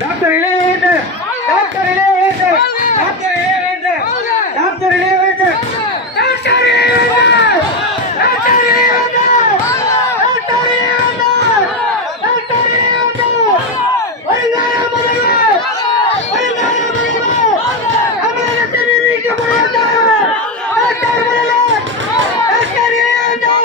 Doctor Ilayavendhar, doctor Ilayavendhar, doctor Ilayavendhar, doctor Ilayavendhar, doctor Ilayavendhar, doctor Ilayavendhar, doctor Ilayavendhar, doctor Ilayavendhar, வருங்கால முதல்வர், வருங்கால முதல்வர், தமிழகத்தை நிர்வகிக்க முடியாதவர், டாக்டர் முதல்வர், டாக்டர் இளையவேந்தர்.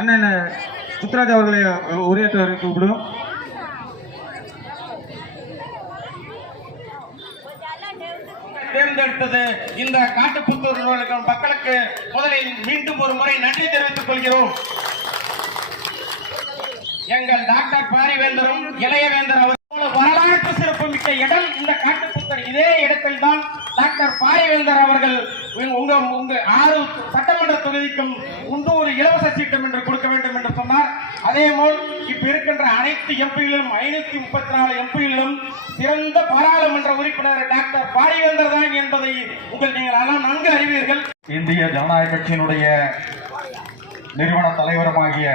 அண்ணன் முத்துராஜ் அவர்களை உரையாற்ற கூப்பிடும். தேர்ந்தெடுத்தது இந்த காட்டுப்புத்தூர் மக்களுக்கு முதலில் மீண்டும் ஒரு முறை நன்றி தெரிவித்துக் கொள்கிறோம். எங்கள் டாக்டர் பாரிவேந்தரும் இளையவேந்தர் அவர் வரலாற்று சிறப்புமிக்க இடம் இந்த காட்டுப்புத்தூர். இதே இடத்தில் தான் டாக்டர் பாரிவேந்தர் அவர்கள் உங்க 6 சட்டமன்ற தொகுதிக்கும் ஒரு இலவச சீட்டம் என்று கொடுக்க வேண்டும் என்று சொன்னார். அதேபோல் இப்ப இருக்கின்ற அனைத்து எம்பிகளிலும் 534 எம்பிகளிலும் சிறந்த பாராளுமன்ற உறுப்பினர் டாக்டர் பாரிவேந்தர் தான் என்பதை நீங்கள் எல்லாம் நன்கு அறிவீர்கள். இந்திய ஜனநாயக கட்சியினுடைய நிறுவன தலைவருமாகிய